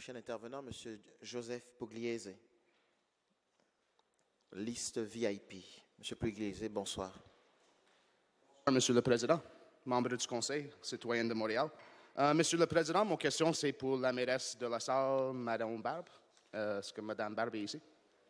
Prochain intervenant, M. Joseph Pugliese. Liste VIP. M. Pugliese, bonsoir. Bonsoir, Monsieur le Président, membre du Conseil citoyen de Montréal. Monsieur le Président, mon question, c'est pour la mairesse de la salle, Mme Barbe. Est-ce que Mme Barbe est ici?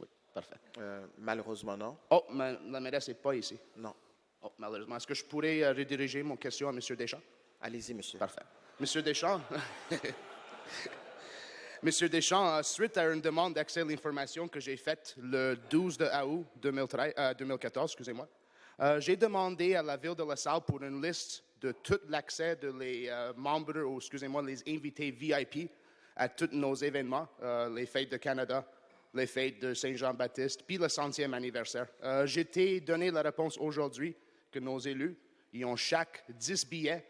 Oui, parfait. Malheureusement, non. Oh, la mairesse n'est pas ici? Non. Oh, malheureusement. Est-ce que je pourrais rediriger mon question à M. Deschamps? Allez-y, monsieur. Parfait. Monsieur Deschamps, Monsieur Deschamps, suite à une demande d'accès à l'information que j'ai faite le 12 août 2014, excusez-moi, j'ai demandé à la Ville de LaSalle pour une liste de tout l'accès des membres, ou excusez-moi, les invités VIP à tous nos événements, les fêtes de Canada, les fêtes de Saint-Jean-Baptiste, puis le 100e anniversaire. J'ai été donné la réponse aujourd'hui que nos élus, ils ont chaque 10 billets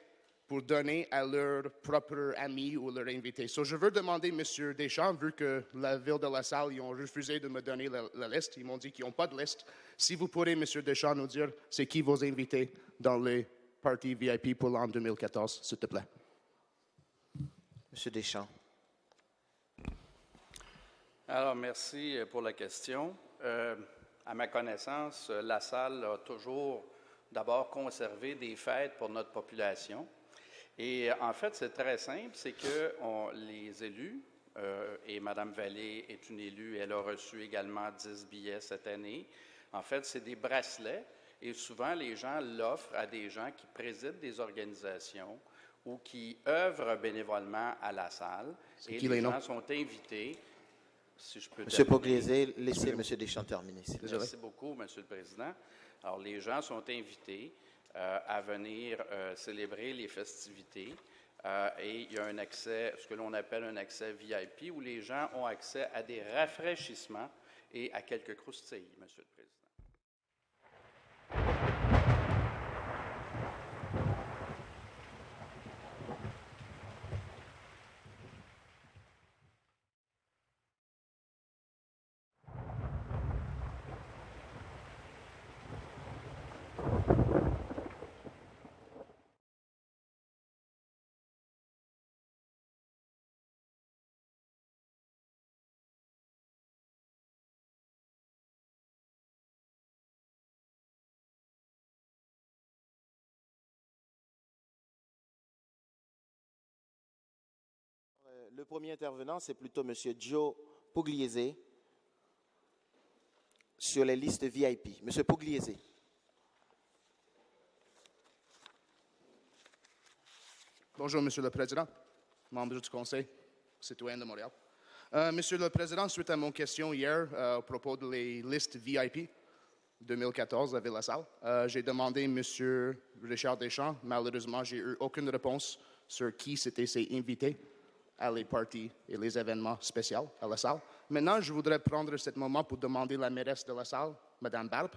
pour donner à leurs propres amis ou leurs invités. So, je veux demander, M. Deschamps, vu que la Ville de LaSalle, ils ont refusé de me donner la liste, ils m'ont dit qu'ils n'ont pas de liste, si vous pourrez, M. Deschamps, nous dire c'est qui vos invités dans les parties VIP pour l'an 2014, s'il te plaît. M. Deschamps. Alors, merci pour la question. À ma connaissance, LaSalle a toujours d'abord conservé des fêtes pour notre population. Et en fait, c'est très simple, c'est que les élus, et Mme Vallée est une élue, elle a reçu également 10 billets cette année. En fait, c'est des bracelets et souvent les gens l'offrent à des gens qui président des organisations ou qui œuvrent bénévolement à la salle. Et les gens sont invités, si je peux M. Pugliese, laissez M. Deschamps terminer. Merci beaucoup, M. le Président. Alors, les gens sont invités à venir célébrer les festivités et il y a un accès, ce que l'on appelle un accès VIP, où les gens ont accès à des rafraîchissements et à quelques croustilles, M. le Président. Le premier intervenant, c'est plutôt M. Joe Pugliese sur les listes VIP. M. Pugliese. Bonjour, Monsieur le Président, membre du Conseil citoyen de Montréal. Monsieur le Président, suite à mon question hier à propos des listes VIP 2014 à Ville-la-Salle, j'ai demandé à M. Richard Deschamps. Malheureusement, j'ai eu aucune réponse sur qui c'était ses invités à les parties et les événements spéciaux à la salle. Maintenant, je voudrais prendre ce moment pour demander à la mairesse de la salle, Mme Barbe,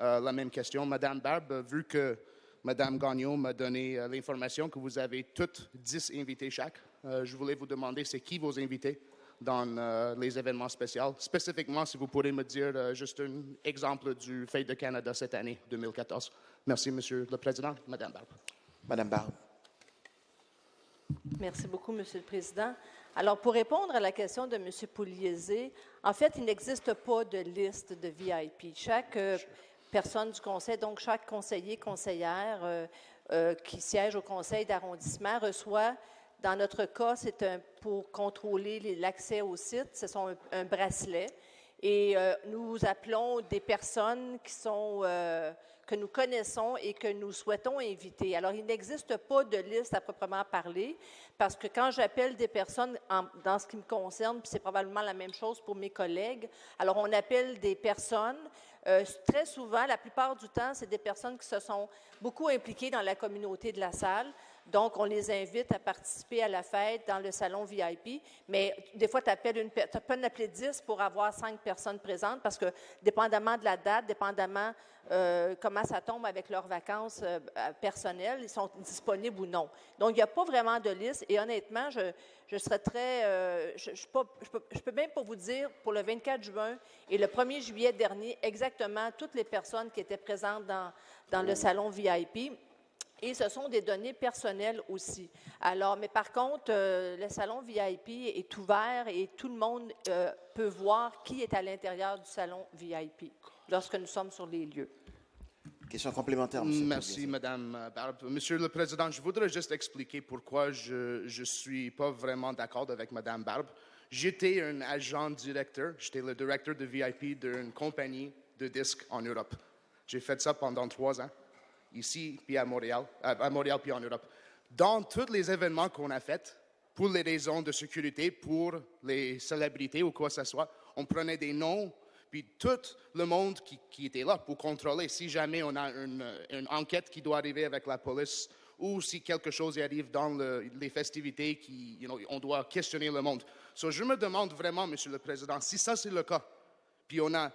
la même question. Mme Barbe, vu que Mme Gagnon m'a donné l'information que vous avez toutes 10 invités chaque, je voulais vous demander c'est qui vos invités dans les événements spéciaux. Spécifiquement, si vous pourrez me dire juste un exemple du Fête de Canada cette année, 2014. Merci, Monsieur le Président. Mme Barbe. Mme Barbe. Merci beaucoup, Monsieur le Président. Alors, pour répondre à la question de M. Pugliese, en fait, il n'existe pas de liste de VIP. Chaque personne du conseil, donc chaque conseiller, conseillère qui siège au conseil d'arrondissement reçoit, dans notre cas, c'est pour contrôler l'accès au site, ce sont un bracelet. Et nous appelons des personnes qui sont que nous connaissons et que nous souhaitons inviter. Alors, il n'existe pas de liste à proprement parler, parce que quand j'appelle des personnes, dans ce qui me concerne, puis c'est probablement la même chose pour mes collègues, alors on appelle des personnes, très souvent, la plupart du temps, c'est des personnes qui se sont beaucoup impliquées dans la communauté de la salle. Donc, on les invite à participer à la fête dans le salon VIP, mais des fois, tu peux en appeler 10 pour avoir 5 personnes présentes parce que, dépendamment de la date, dépendamment comment ça tombe avec leurs vacances personnelles, ils sont disponibles ou non. Donc, il n'y a pas vraiment de liste et honnêtement, je serais très... je peux même pas vous dire, pour le 24 juin et le 1er juillet dernier, exactement toutes les personnes qui étaient présentes dans le salon VIP. Et ce sont des données personnelles aussi. Alors, mais par contre, le salon VIP est ouvert et tout le monde peut voir qui est à l'intérieur du salon VIP lorsque nous sommes sur les lieux. Question complémentaire, M. Merci, Pugliese. Madame Barbe. Monsieur le Président, je voudrais juste expliquer pourquoi je ne suis pas vraiment d'accord avec Madame Barbe. J'étais un agent directeur, j'étais le directeur de VIP d'une compagnie de disques en Europe. J'ai fait ça pendant 3 ans, ici puis à Montréal puis en Europe. Dans tous les événements qu'on a faits, pour les raisons de sécurité, pour les célébrités ou quoi que ce soit, on prenait des noms, puis tout le monde qui était là pour contrôler si jamais on a une enquête qui doit arriver avec la police ou si quelque chose arrive dans les festivités, on doit questionner le monde. So, je me demande vraiment, Monsieur le Président, si ça c'est le cas, puis on a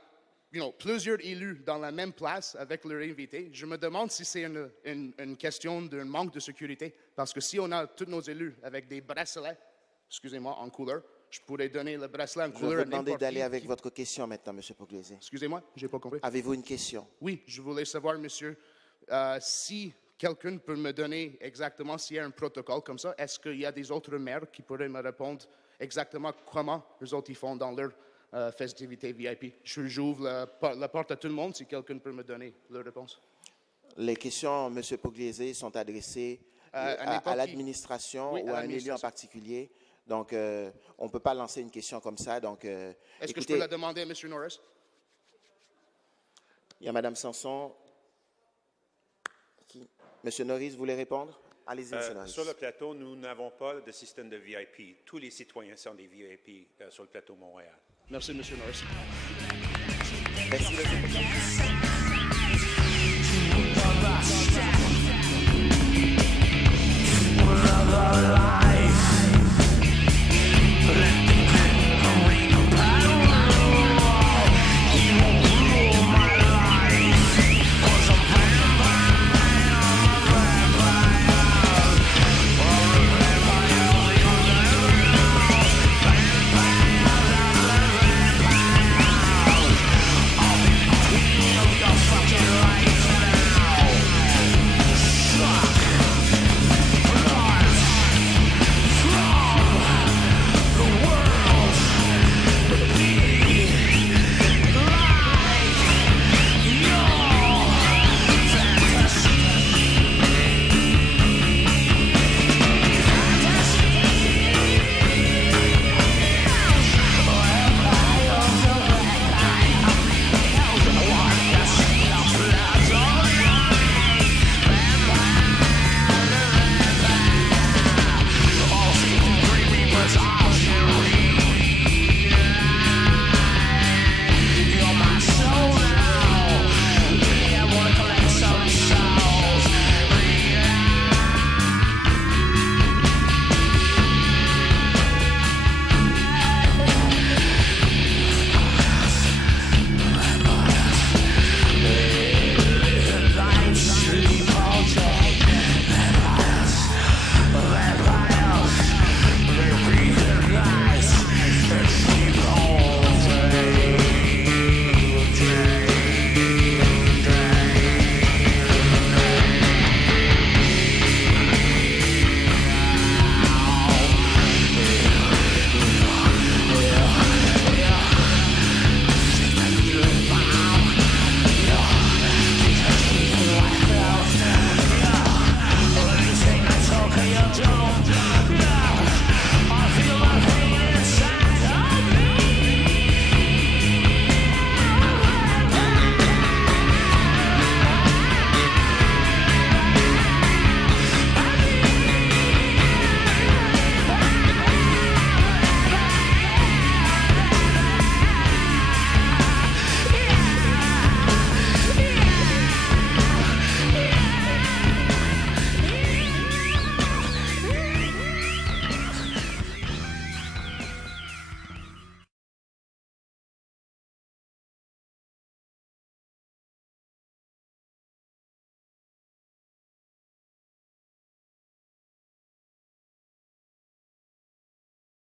plusieurs élus dans la même place avec leurs invités, je me demande si c'est une question d'un manque de sécurité. Parce que si on a tous nos élus avec des bracelets, excusez-moi, en couleur, je pourrais donner le bracelet en Je vais couleur vous à demander n'importe d'aller qui. avec votre question maintenant, M. Pugliese. Excusez-moi, je n'ai pas compris. Avez-vous une question? Oui, je voulais savoir, monsieur, si quelqu'un peut me donner exactement s'il y a un protocole comme ça, est-ce qu'il y a des autres maires qui pourraient me répondre exactement comment les autres ils font dans leur festivité VIP? J'ouvre la porte à tout le monde si quelqu'un peut me donner leur réponse. Les questions, M. Pugliese, sont adressées À n'importe à qui. l'administration Oui, ou à à un milieu en l'administration. particulier. Donc, on ne peut pas lancer une question comme ça. Donc, Est-ce que je écoutez, peux la demander à M. Norris? il y a Mme Sanson. M. Norris, vous voulez répondre? Allez-y, M. Norris. Sur le plateau, nous n'avons pas de système de VIP. Tous les citoyens sont des VIP sur le plateau Montréal. Merci, M. Norris. Merci, M. Pugliese. Another line.